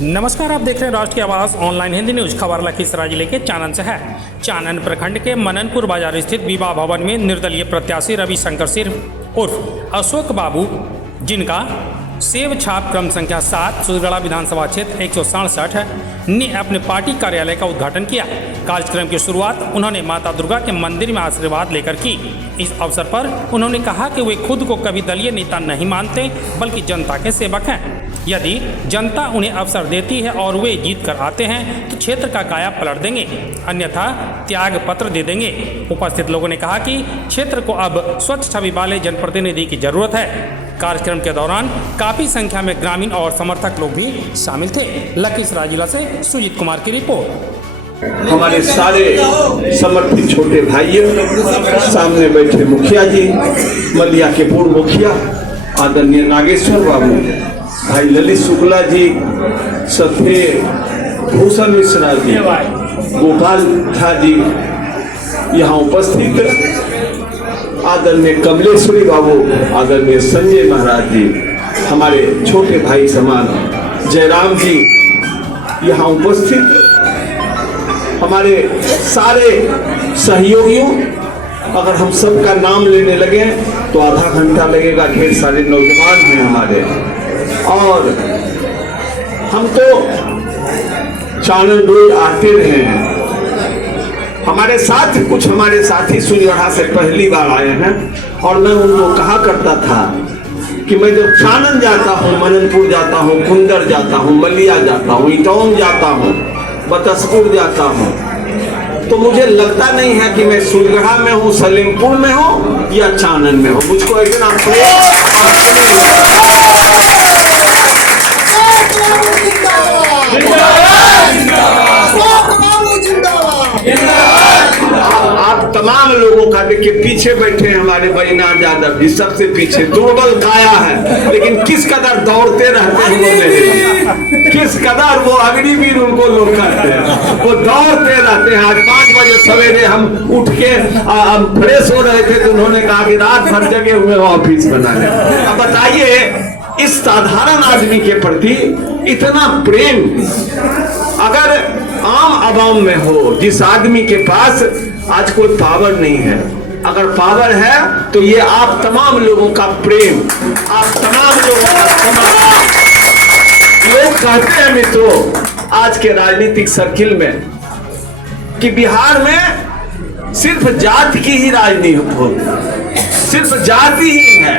नमस्कार, आप देख रहे हैं राष्ट्र की आवाज़ ऑनलाइन हिंदी न्यूज। खबर लखीसराय जिले के चानन से है। चानन प्रखंड के मननपुर बाजार स्थित विवाह भवन में निर्दलीय प्रत्याशी रविशंकर सिंह उर्फ अशोक बाबू, जिनका सेव छाप क्रम संख्या 7 सुरगढ़ा विधानसभा क्षेत्र 167 ने अपने पार्टी कार्यालय का उद्घाटन किया। कार्यक्रम की शुरुआत उन्होंने माता दुर्गा के मंदिर में आशीर्वाद लेकर की। इस अवसर पर उन्होंने कहा कि वे खुद को कभी दलीय नेता नहीं मानते, बल्कि जनता के सेवक हैं। यदि जनता उन्हें अवसर देती है और वे जीत कर आते हैं तो क्षेत्र का काया पलट देंगे, अन्यथा त्याग पत्र दे देंगे। उपस्थित लोगों ने कहा कि क्षेत्र को अब स्वच्छ छवि वाले जनप्रतिनिधि की जरूरत है। कार्यक्रम के दौरान काफी संख्या में ग्रामीण और समर्थक लोग भी शामिल थे। लखीसराय जिला से सुजीत कुमार की रिपोर्ट। हमारे सारे समर्थित छोटे भाइयों, सामने बैठे मुखिया जी, मलिया के पूर्व मुखिया आदरणीय नागेश्वर बाबू, भाई ललित शुक्ला जी, सत्य भूषण मिश्रा जी, गोपाल झा जी, यहाँ उपस्थित आदरणीय कमलेश्वरी बाबू, आदरणीय संजय महाराज जी, हमारे छोटे भाई समान जयराम जी, यहाँ उपस्थित हमारे सारे सहयोगियों। अगर हम सबका नाम लेने लगे तो आधा घंटा लगेगा। ढेर सारे नौजवान हैं हमारे, और हम तो चानन रोज आते रहे हैं। हमारे साथ कुछ हमारे साथी सुरगढ़ा से पहली बार आए हैं, और मैं उनको कहा करता था कि मैं जब चानन जाता हूँ, मननपुर जाता हूँ, कुंदर जाता हूँ, मलिया जाता हूँ, इटौन जाता हूँ, बतसपुर जाता हूँ, तो मुझे लगता नहीं है कि मैं सुरगढ़ा में हूँ, सलीमपुर में हूँ या चानन में हूँ। मुझको एक नाम आप तमाम लोगों का देखिए, पीछे बैठे हैं हमारे बैजनाथ यादव जी, सबसे पीछे दुर्बल काया है, लेकिन किस कदर दौड़ते रहते हैं वो नहीं, किस कदर वो अग्निवीर उनको लोग कहते हैं, वो दौड़ते रहते हैं। आज 5 बजे सवेरे हम उठ के फ्रेश हो रहे थे तो उन्होंने कहा कि रात भर जगे हुए ऑफिस बनाने। अब बताइए, इस साधारण आदमी के प्रति इतना प्रेम अगर आम आवाम में हो, जिस आदमी के पास आज कोई पावर नहीं है, अगर पावर है तो ये आप तमाम लोगों का प्रेम, आप तमाम लोगों का समर्थन। लोग कहते हैं मित्रों आज के राजनीतिक सर्किल में कि बिहार में सिर्फ जाति की ही राजनीति होती, सिर्फ जाति ही है।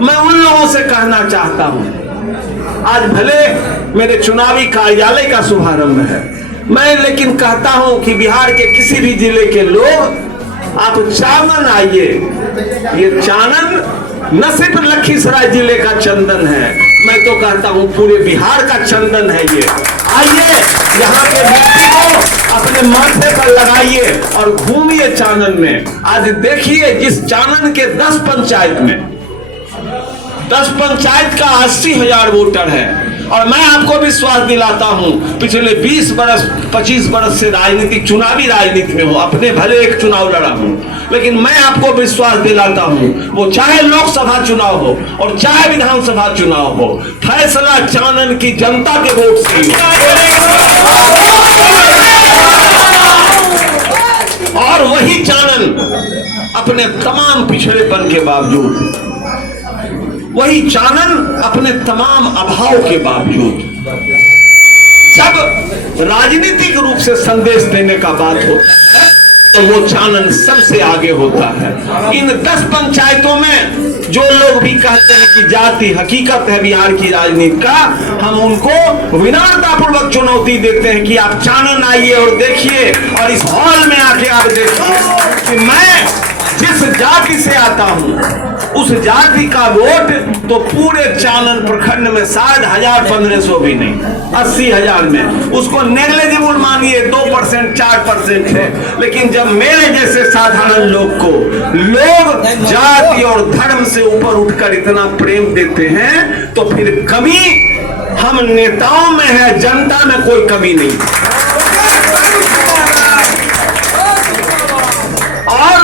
मैं उन लोगों से कहना चाहता हूं, आज भले मेरे चुनावी कार्यालय का शुभारंभ है, मैं लेकिन कहता हूं कि बिहार के किसी भी जिले के लोग आप चानन आइए। ये चानन न सिर्फ लखीसराय जिले का चंदन है, मैं तो कहता हूं पूरे बिहार का चंदन है। ये आइए, यहाँ के व्यक्ति को अपने माथे पर लगाइए और घूमिए चानन में। आज देखिए, जिस चानन के 10 पंचायत में 10 पंचायत का 80,000 वोटर है, और मैं आपको विश्वास दिलाता हूं, पिछले 20 बरस 25 बरस से राजनीतिक चुनावी राजनीति में हूं, अपने भले एक चुनाव लड़ा हूं, लेकिन मैं आपको विश्वास दिलाता हूं, वो चाहे लोकसभा चुनाव हो और चाहे विधानसभा चुनाव हो, फैसला चानन की जनता के वोट से ही। और वही चानन अपने तमाम पिछड़ेपन के बावजूद, वही चानन अपने तमाम अभाव के बावजूद, जब राजनीतिक रूप से संदेश देने का बात होता है तो वो चानन सबसे आगे होता है। इन 10 पंचायतों में जो लोग भी कहते हैं कि जाति हकीकत है बिहार की राजनीति का, हम उनको विनम्रतापूर्वक चुनौती देते हैं कि आप चानन आइए और देखिए, और इस हॉल में आके आप देखिए कि मैं जिस जाति से आता हूं उस जाति का वोट तो पूरे चानन प्रखंड में शायद 1,000-1,500 भी नहीं, 80,000 में उसको नेग्लिजिबल मानिए, 2% 4% है। लेकिन जब मेरे जैसे साधारण लोग को लोग जाति और धर्म से ऊपर उठकर इतना प्रेम देते हैं, तो फिर कमी हम नेताओं में है, जनता में कोई कमी नहीं। और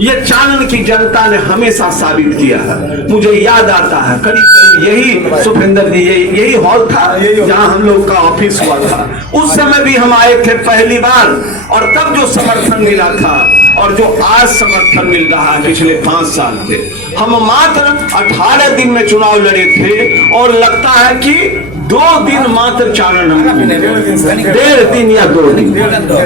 ये चानन की जनता ने हमेशा साबित किया है। मुझे याद आता है करीब यही सुखविंदर जी यही हॉल था जहां हम लोग का ऑफिस हुआ था। उस समय भी हम आए थे पहली बार, और तब जो समर्थन मिला था और जो आज समर्थन मिल रहा है पिछले 5 साल से। हम मात्र 18 दिन में चुनाव लड़े थे और लगता है कि 2 दिन मात्र चानन हमको, 1.5 दिन या 2 दिन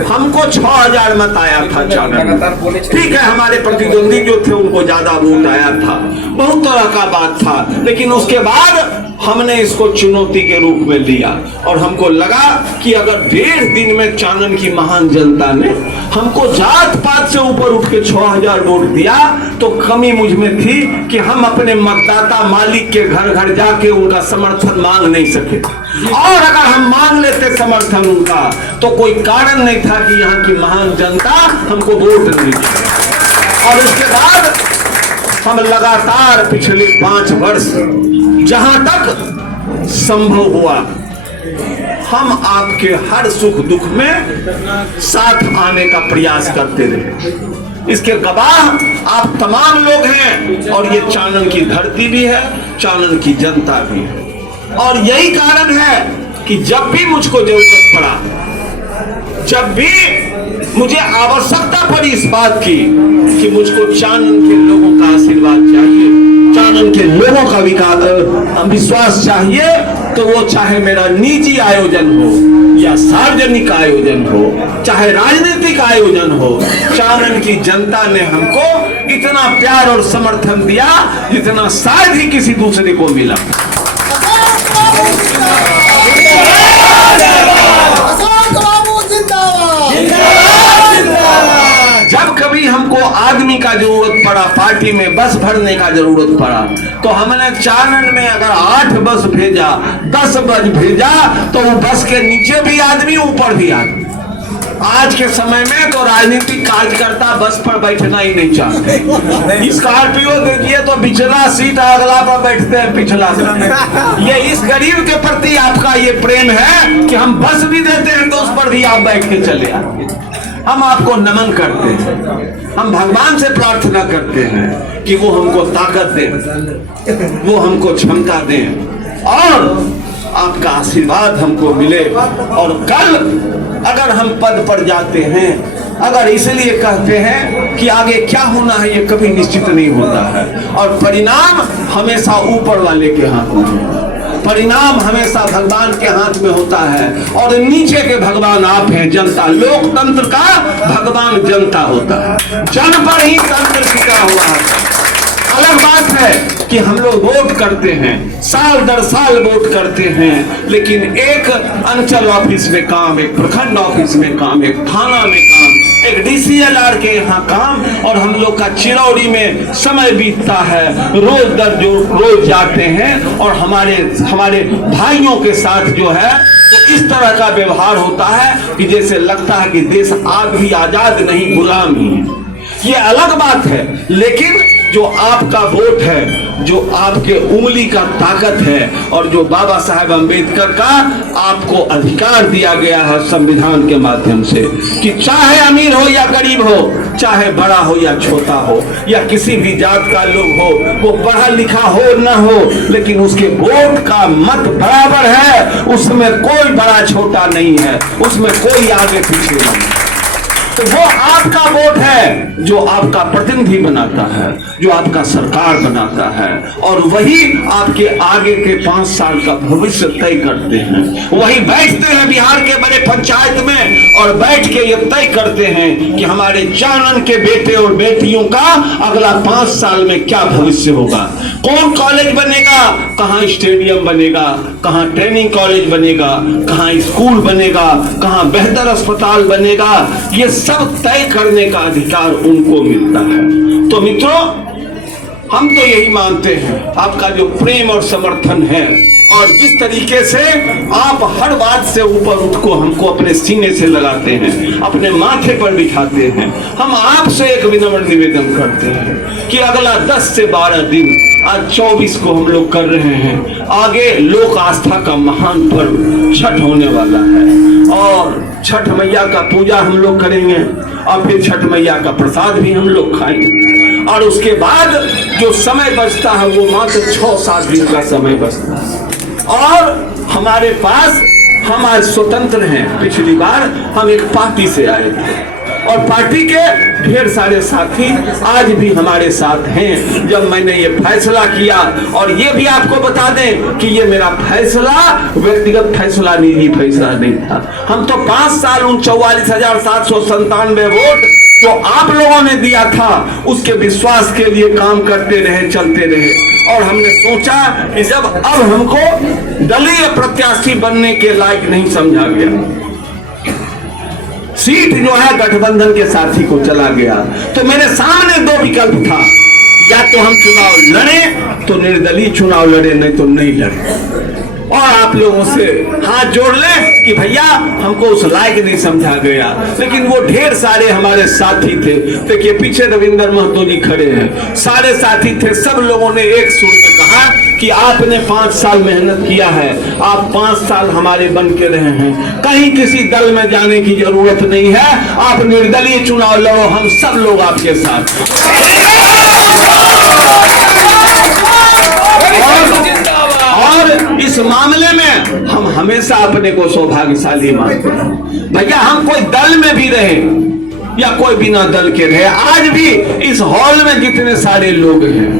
हमको 6000 मत आया था चानन। ठीक है, हमारे प्रतिद्वंदी जो थे उनको ज्यादा वोट आया था, बहुत तरह का बात था, लेकिन उसके बाद हमने इसको चुनौती के रूप में लिया और हमको लगा कि अगर 1.5 दिन में चानन की महान जनता ने हमको जात पात से ऊपर उठ के 6000 वोट दिया, तो कमी मुझ में थी कि हम अपने मतदाता मालिक के घर घर जाके उनका समर्थन मांग नहीं सके, और अगर हम मांग लेते समर्थन उनका तो कोई कारण नहीं था कि यहाँ की महान जनता हमको वोट नहीं दे। और उसके बाद हम लगातार पिछले 5 वर्ष जहां तक संभव हुआ हम आपके हर सुख दुख में साथ आने का प्रयास करते रहे। इसके गवाह आप तमाम लोग हैं, और ये चानन की धरती भी है, चानन की जनता भी है। और यही कारण है कि जब भी मुझको जरूरत पड़ा, जब भी मुझे आवश्यकता पड़ी इस बात की कि मुझको चानन के लोगों का आशीर्वाद चाहिए, चानन के लोगों का विश्वास चाहिए, तो वो चाहे मेरा निजी आयोजन हो या सार्वजनिक आयोजन हो, चाहे राजनीतिक आयोजन हो, चानन की जनता ने हमको इतना प्यार और समर्थन दिया जितना शायद ही किसी दूसरे को मिला। जब कभी हमको आदमी का जरूरत पड़ा, पार्टी में बस भरने का जरूरत पड़ा, तो हमने चानन में अगर 8 बस भेजा, 10 बस भेजा, तो वो बस के नीचे भी आदमी, ऊपर भी आदमी। आज के समय में तो राजनीतिक कार्यकर्ता बस पर बैठना ही नहीं चाहते। स्कॉर्पियो देखिए तो पिछला सीट अगला पर बैठते हैं, पिछला सीट। ये इस गरीब के प्रति आपका ये प्रेम है कि हम बस भी देते हैं तो उस पर भी आप बैठ के चले आते। हम आपको नमन करते हैं, हम भगवान से प्रार्थना करते हैं कि वो हमको ताकत दें, वो हमको क्षमता दें और आपका आशीर्वाद हमको मिले। और कल अगर हम पद पर जाते हैं, अगर इसलिए कहते हैं कि आगे क्या होना है ये कभी निश्चित नहीं होता है, और परिणाम हमेशा ऊपर वाले के हाथ में है, परिणाम हमेशा भगवान के हाथ में होता है, और नीचे के भगवान आप हैं, जनता। लोकतंत्र का भगवान जनता होता है, जन पर ही तंत्र टिका हुआ है। अलग बात है कि हम लोग वोट करते हैं, साल दर साल वोट करते हैं, लेकिन एक अंचल ऑफिस में काम, एक प्रखंड ऑफिस में काम, एक थाना में काम, एक DCLR के यहाँ काम, और हम लोग का चिरौरी में समय बीतता है, रोज दर रोज जाते हैं, और हमारे भाइयों के साथ जो है तो इस तरह का व्यवहार होता है कि जैसे लगता है कि देश आज भी आजाद नहीं, गुलाम ही है। ये अलग बात है, लेकिन जो आपका वोट है, जो आपके उंगली का ताकत है, और जो बाबा साहेब अम्बेडकर का आपको अधिकार दिया गया है संविधान के माध्यम से कि चाहे अमीर हो या गरीब हो, चाहे बड़ा हो या छोटा हो, या किसी भी जात का लोग हो, वो पढ़ा लिखा हो न हो, लेकिन उसके वोट का मत बराबर है, उसमें कोई बड़ा छोटा नहीं है, उसमें कोई आगे पीछे नहीं। तो वो आपका वोट है जो आपका प्रतिनिधि बनाता है, जो आपका सरकार बनाता है, और वही आपके आगे के 5 साल का भविष्य तय करते हैं। वही बैठते हैं बिहार के बड़े पंचायत में और बैठ के ये तय करते हैं कि हमारे चानन के बेटे और बेटियों का अगला 5 साल में क्या भविष्य होगा, कौन कॉलेज बनेगा, कहाँ स्टेडियम बनेगा, कहाँ ट्रेनिंग कॉलेज बनेगा, कहाँ स्कूल बनेगा, कहाँ बेहतर अस्पताल बनेगा, ये सब तय करने का अधिकार उनको मिलता है। तो मित्रों, हम तो यही मानते हैं आपका जो प्रेम और समर्थन है, और जिस तरीके से आप हर बात से ऊपर उठ को हमको अपने सीने से लगाते हैं, अपने माथे पर बिठाते हैं, हम आपसे एक विनम्र निवेदन करते हैं कि अगला 10 से 12 दिन, आज 24 को हम लोग कर रहे हैं, आगे लोक आस्था का महान पर्व छठ होने वाला है, और छठ मैया का पूजा हम लोग करेंगे, और फिर छठ मैया का प्रसाद भी हम लोग खाएंगे। और उसके बाद जो समय बचता है वो मात्र 6-7 दिन का समय बचता है। और हमारे पास हम आज स्वतंत्र हैं। पिछली बार हम एक पार्टी से आए थे और पार्टी के ढेर सारे साथी आज भी हमारे साथ हैं। जब मैंने ये फैसला किया, और ये भी आपको बता दें कि ये मेरा फैसला व्यक्तिगत फैसला, निजी फैसला नहीं था। हम तो 5 साल उन 44,797 वोट जो आप लोगों ने दिया था उसके विश्वास के लिए काम करते रहे, चलते रहे। और हमने सोचा कि जब अब हमको दलीय प्रत्याशी बनने के लायक नहीं समझा गया, सीट जो है गठबंधन के साथी को चला गया, तो मेरे सामने 2 विकल्प था। या तो हम चुनाव लड़े तो निर्दलीय चुनाव लड़े, नहीं तो नहीं लड़े। और आप लोगों से हाथ जोड़ ले कि भैया हमको उस लायक नहीं समझा गया। लेकिन वो ढेर सारे हमारे साथी थे। देखिए पीछे रविंद्र महतो जी खड़े हैं, सारे साथी थे। सब लोगों ने एक सुर में कहा कि आपने 5 साल मेहनत किया है, आप 5 साल हमारे बन के रहे हैं, कहीं किसी दल में जाने की जरूरत नहीं है, आप निर्दलीय चुनाव लड़ो, हम सब लोग आपके साथ। और इस मामले में हम हमेशा अपने को सौभाग्यशाली मानते हैं। भैया हम कोई दल में भी रहे या कोई बिना दल के रहे, आज भी इस हॉल में जितने सारे लोग हैं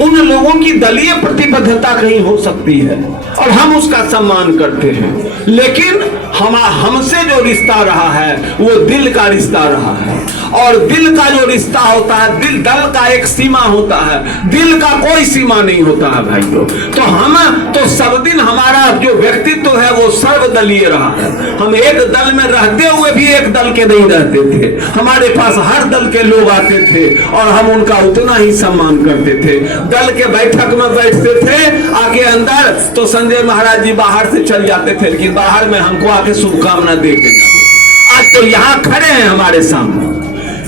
उन लोगों की दलीय प्रतिबद्धता कहीं हो सकती है और हम उसका सम्मान करते हैं। लेकिन हमसे जो रिश्ता रहा है वो दिल का रिश्ता रहा है। और दिल का जो रिश्ता होता है, दल का एक सीमा होता है, दिल का कोई सीमा नहीं होता है भाइयों। तो हम तो सब दिन हमारा जो व्यक्तित्व है वो सर्वदलीय रहा है। हम एक दल में रहते हुए भी एक दल के नहीं रहते थे, हमारे पास हर दल के लोग आते थे और हम उनका उतना ही सम्मान करते थे। दल के बैठक में बैठते थे आके अंदर, तो संजय महाराज जी बाहर से चल जाते थे, लेकिन बाहर में हमको आके शुभकामना देते थे। आज तो यहाँ खड़े हैं हमारे सामने।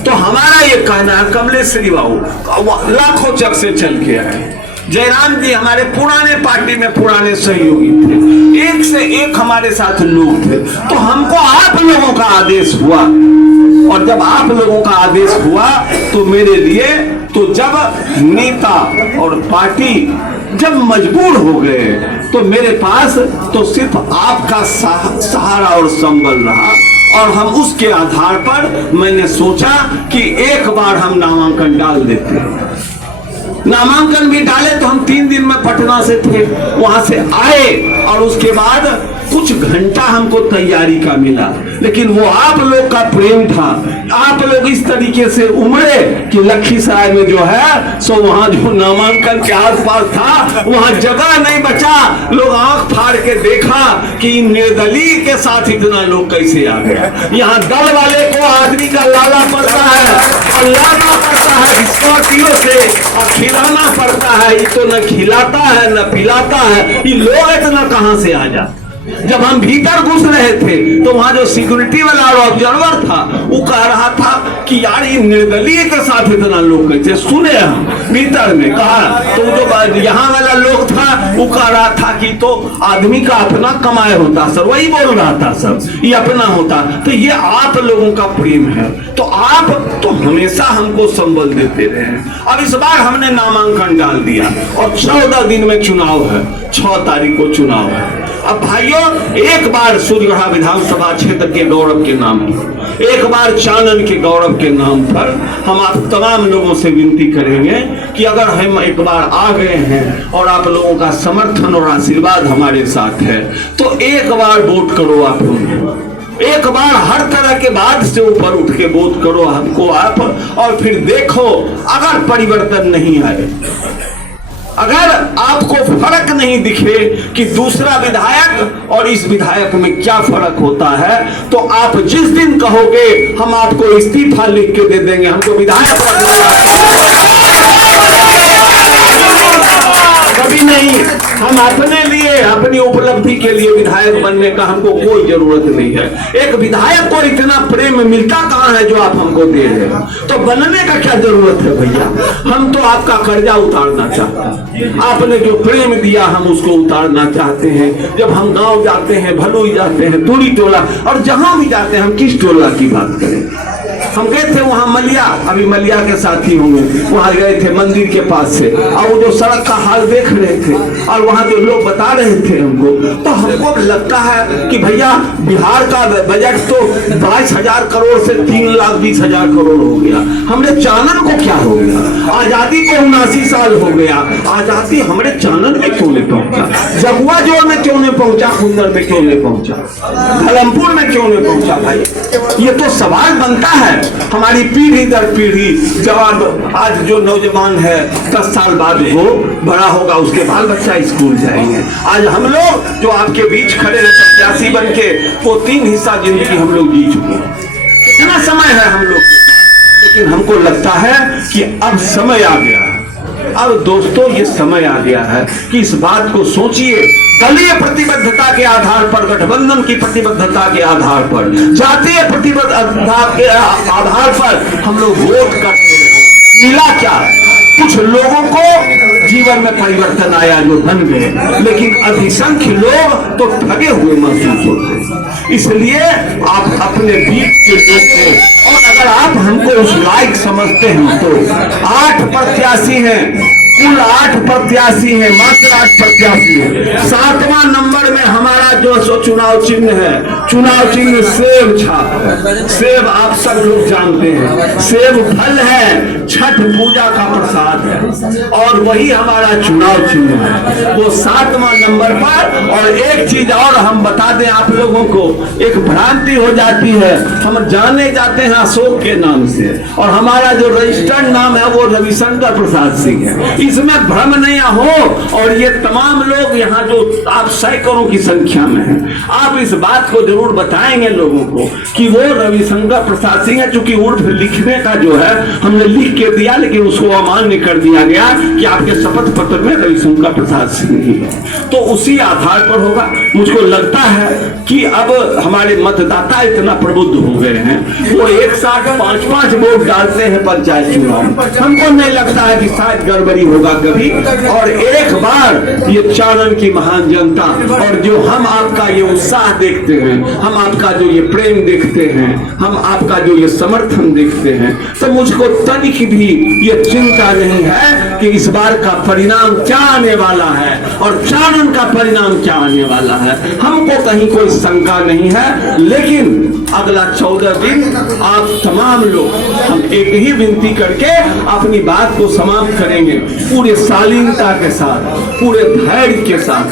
तो हमारा ये कहना है, कमलेश श्री बाबू लाखों चक से चल के आए, जयराम जी हमारे पुराने पार्टी में पुराने सहयोगी थे, एक से एक हमारे साथ लोग थे। तो हमको आप लोगों का आदेश हुआ, और जब आप लोगों का आदेश हुआ तो मेरे लिए, तो जब नेता और पार्टी जब मजबूर हो गए तो मेरे पास तो सिर्फ आपका सहारा और संबल रहा। और हम उसके आधार पर मैंने सोचा कि एक बार हम नामांकन डाल देते हैं। नामांकन भी डाले तो हम 3 दिन में पटना से थे, वहां से आए और उसके बाद कुछ घंटा हमको तैयारी का मिला। लेकिन वो आप लोग का प्रेम था, आप लोग इस तरीके से उमड़े कि लखीसराय में जो है सो वहां जो नामांकन के आसपास था वहां जगह नहीं बचा। लोग आंख फाड़ के देखा कि निर्दलीय के साथ इतना लोग कैसे आ गया। यहाँ दल वाले को आदमी का लाला पड़ता है और लाना पड़ता है स्कॉर्पियो से और खिलाना पड़ता है। ये तो न खिलाता है न पिलाता है, ये लोग इतना कहां से आ जाते। जब हम भीतर घुस रहे थे तो वहां जो सिक्योरिटी वाला और ऑब्जर्वर था वो कह रहा था कि यार ये निर्दलीय के साथ इतना लोग कैसे। सुने हम भीतर में कहा, तो जो यहाँ वाला लोग था वो कह रहा था कि तो आदमी का अपना कमाए होता सर, वही बोल रहा था सर, ये अपना होता। तो ये आप लोगों का प्रेम है, तो आप तो हमेशा हमको संबल देते रहे। अब इस बार हमने नामांकन डाल दिया और 14 दिन में चुनाव है, 6 तारीख को चुनाव है। अब भाइयों एक बार सूर्यगढ़ा विधानसभा क्षेत्र के गौरव के नाम पर, एक बार चानन के गौरव के नाम पर हम आप तमाम लोगों से विनती करेंगे कि अगर हम एक बार आ गए हैं और आप लोगों का समर्थन और आशीर्वाद हमारे साथ है तो एक बार वोट करो। आप लोग एक बार हर तरह के बात से ऊपर उठ के वोट करो हमको आप, और फिर देखो अगर परिवर्तन नहीं आए, अगर आपको फर्क नहीं दिखे कि दूसरा विधायक और इस विधायक में क्या फर्क होता है, तो आप जिस दिन कहोगे हम आपको इस्तीफा लिख के दे देंगे। हमको विधायक कभी नहीं, हम अपने लिए अपनी उपलब्धि के लिए विधायक बनने का हमको कोई जरूरत नहीं है। एक विधायक को इतना प्रेम मिलता कहाँ है जो आप हमको दे रहे हैं, तो बनने का क्या जरूरत है भैया। हम तो आपका कर्जा उतारना चाहते हैं, आपने जो प्रेम दिया हम उसको उतारना चाहते हैं। जब हम गांव जाते हैं, भलुई जाते हैं, तुरी टोला और जहां भी जाते हैं, हम किस टोला की बात करें, हम गए थे वहाँ मलिया, अभी मलिया के साथी होंगे, वहाँ गए थे मंदिर के पास से, और वो जो सड़क का हाल देख रहे थे और वहाँ जो लोग बता रहे थे हमको, तो हमको लगता है कि भैया बिहार का बजट तो 22,000 करोड़ से 3,20,000 करोड़ हो गया। हमरे चानन को क्या हो गया? आजादी को 79 साल हो गया, आजादी हमरे चानन में क्यों नहीं पहुंचा? जगुआ जोड़ में क्यों नहीं पहुंचा? खुंदर में क्यों नहीं पहुंचा? धर्मपुर में क्यों नहीं पहुंचा? भाई ये तो सवाल बनता है। हमारी पीढ़ी दर पीढ़ी जवान, आज जो नौजवान है 10 साल बाद वो बड़ा होगा, उसके बाल बच्चा स्कूल जाएंगे। आज हम लोग जो आपके बीच खड़े हैं प्रत्याशी बन के, वो 3 हिस्सा जिंदगी हम लोग जी चुके हैं। कितना समय है हम लोग, लेकिन हमको लगता है कि अब समय आ गया है। अब दोस्तों ये समय आ गया है कि इस बात को सोचिए, दलीय प्रतिबद्धता के आधार पर, गठबंधन की प्रतिबद्धता के आधार पर, जातीय प्रतिबद्धता के आधार पर हम लोग वोट करते रहे। मिला क्या? कुछ लोगों को जीवन में परिवर्तन आया जो बन गए, लेकिन अधिसंख्य लोग तो ठगे हुए महसूस होते हैं। इसलिए आप अपने बीच के लोग हैं, और अगर आप हमको उस लायक समझते हैं तो 8 प्रत्याशी हैं, कुल 8 प्रत्याशी हैं, मात्र 8 प्रत्याशी हैं। 7वां नंबर में हमारा जो चुनाव चिन्ह है, चुनाव चिन्ह सेब छाप है। सेब आप सब लोग जानते हैं, सेब फल है, छठ पूजा का प्रसाद है, और वही हमारा चुनाव चिन्ह है, वो 7वां नंबर पर। और एक चीज और हम बता दें आप लोगों को, एक भ्रांति हो जाती है, हम जाने जाते हैं अशोक के नाम से, और हमारा जो रजिस्टर्ड नाम है वो रविशंकर प्रसाद सिंह है। इसमें भ्रम नहीं हो, और ये तमाम लोग यहाँ जो आप सैकड़ों की संख्या में हैं, आप इस बात को जरूर बताएंगे लोगों को कि वो रविशंकर प्रसाद सिंह है। चूंकि उर्फ लिखने का जो है हमने लिख के दिया, लेकिन उसको अमान्य कर दिया गया कि आपके शपथ पत्र में रविशंकर प्रसाद सिंह ही है, तो उसी आधार पर होगा। मुझको लगता है कि अब हमारे मतदाता इतना प्रबुद्ध हो गए हैं, वो एक साथ 5-5 वोट डालते हैं पंचायत चुनाव। हमको नहीं लगता है कि शायद गड़बड़ी होगा कभी। और एक बार ये चानन की महान जनता, और जो हम आपका ये उत्साह देखते हैं, हम आपका जो ये प्रेम देखते हैं, हम आपका जो ये समर्थन देखते हैं, तो मुझको तनिक भी ये चिंता नहीं है कि इस बार का परिणाम क्या आने वाला है और चानन का परिणाम क्या आने वाला है। हमको कहीं कोई शंका नहीं है, लेकिन अगला 14 दिन आप तमाम लोग, हम एक ही विनती करके अपनी बात को समाप्त करेंगे, पूरे शालीनता के साथ, पूरे धैर्य के साथ,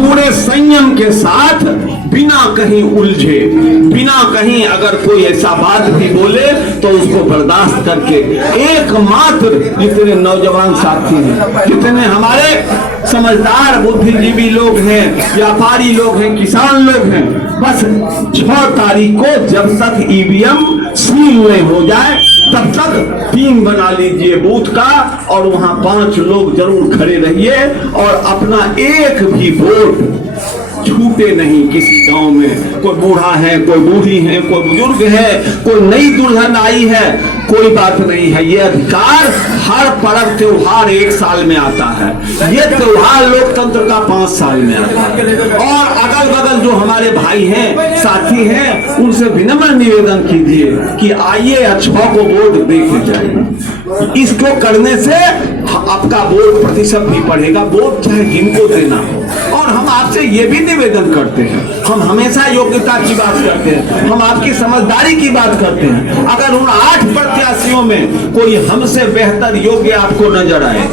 पूरे संयम के साथ, बिना कहीं उलझे, बिना कहीं अगर कोई ऐसा बात भी बोले तो उसको बर्दाश्त करके, एकमात्र जितने नौजवान साथी हैं, जितने हमारे समझदार बुद्धिजीवी लोग हैं, व्यापारी लोग हैं, किसान लोग हैं, बस 6 तारीख को जब तक ईवीएम सील नहीं हो जाए तब तक टीम बना लीजिए बूथ का, और वहां 5 लोग जरूर खड़े रहिए, और अपना एक भी वोट छूटे नहीं। किसी गांव में कोई बूढ़ा है, कोई बूढ़ी है, कोई बुजुर्ग है, कोई नई दुल्हन आई है, कोई बात नहीं है। ये अधिकार हर पर्व त्योहार 1 साल में आता है, ये त्योहार लोकतंत्र का 5 साल में आता है। और अगल बगल जो हमारे भाई हैं, साथी हैं, उनसे विनम्र निवेदन कीजिए कि आइए 6 को वोट दे के जाइए। इसको करने से आपका वोट प्रतिशत भी बढ़ेगा, वोट चाहे जिनको देना हो। और हम आपसे ये भी निवेदन करते हैं, हम हमेशा योग्यता की बात करते हैं, हम आपकी समझदारी की बात करते हैं। अगर उन 8 प्रत्याशियों में कोई हमसे बेहतर योग्य आपको नजर आए,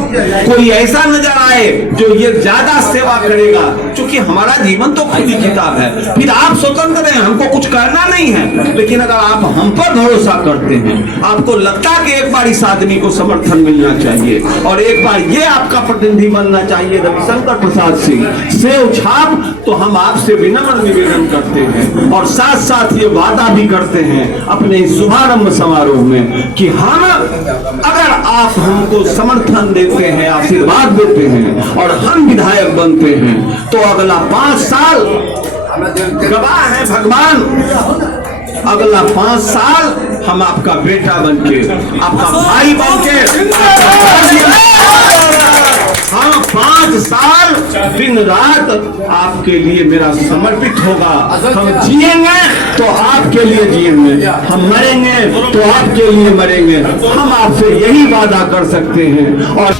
कोई ऐसा नजर आए जो ये ज्यादा सेवा करेगा, क्योंकि हमारा जीवन तो खुली किताब है, फिर आप स्वतंत्र हैं, हमको कुछ करना नहीं है। लेकिन अगर आप हम पर भरोसा करते हैं, आपको लगता है कि एक बार इस आदमी को समर्थन मिलना चाहिए और एक बार ये आपका प्रतिनिधि बनना चाहिए रविशंकर प्रसाद सिंह, सेव छाप, तो हम आपसे विनम्र निवेदन करते हैं और साथ साथ ये वादा भी करते हैं अपने शुभारंभ समारोह में कि हम, अगर आप हमको समर्थन देते हैं, आशीर्वाद देते हैं और हम विधायक बनते हैं, तो अगला 5 साल, गवाह है भगवान, अगला 5 साल हम आपका बेटा बनके, आपका भाई बनके हम 5 साल दिन रात आपके लिए मेरा समर्पित होगा। हम जिएंगे तो आपके लिए जिएंगे, हम मरेंगे तो आपके लिए मरेंगे। हम आपसे यही वादा कर सकते हैं। और